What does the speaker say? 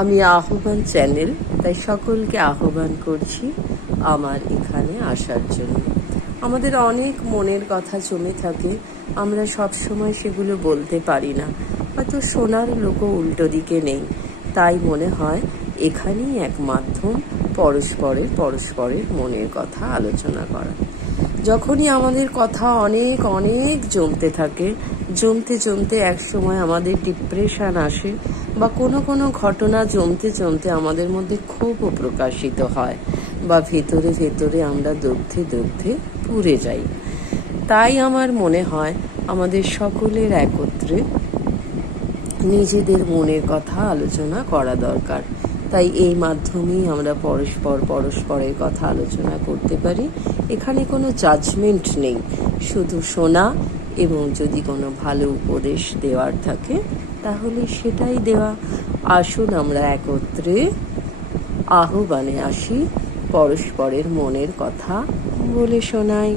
আমি আহ্বান চ্যানেল, তাই সকলকে আহ্বান করছি আমার এখানে আসার জন্য। আমাদের অনেক মনের কথা জমে থাকে, আমরা সব সময় সেগুলো বলতে পারি না, হয়তো শোনার লোকও উল্টো দিকে নেই। তাই মনে হয় এখানেই এক মাধ্যম পরস্পরের মনের কথা আলোচনা করা। যখনই আমাদের কথা অনেক অনেক জমতে থাকে, জমতে এক সময় আমাদের ডিপ্রেশন আসে, বা কোনো ঘটনা জমতে আমাদের মধ্যে ক্ষোভও প্রকাশিত হয়, বা ভেতরে আমরা দগ্ধে পুড়ে যাই। তাই আমার মনে হয় আমাদের সকলের একত্রে নিজেদের মনের কথা আলোচনা করা দরকার। তাই এই মাধ্যমেই আমরা পরস্পরের কথা আলোচনা করতে পারি। এখানে কোনো জাজমেন্ট নেই, শুধু শোনা, এবং যদি কোনো ভালো উপদেশ দেওয়ার থাকে তাহলে সেটাই দেওয়া। আসুন আমরা একত্রে আহ্বানে আসি, পরস্পরের মনের কথা বলে শোনাই।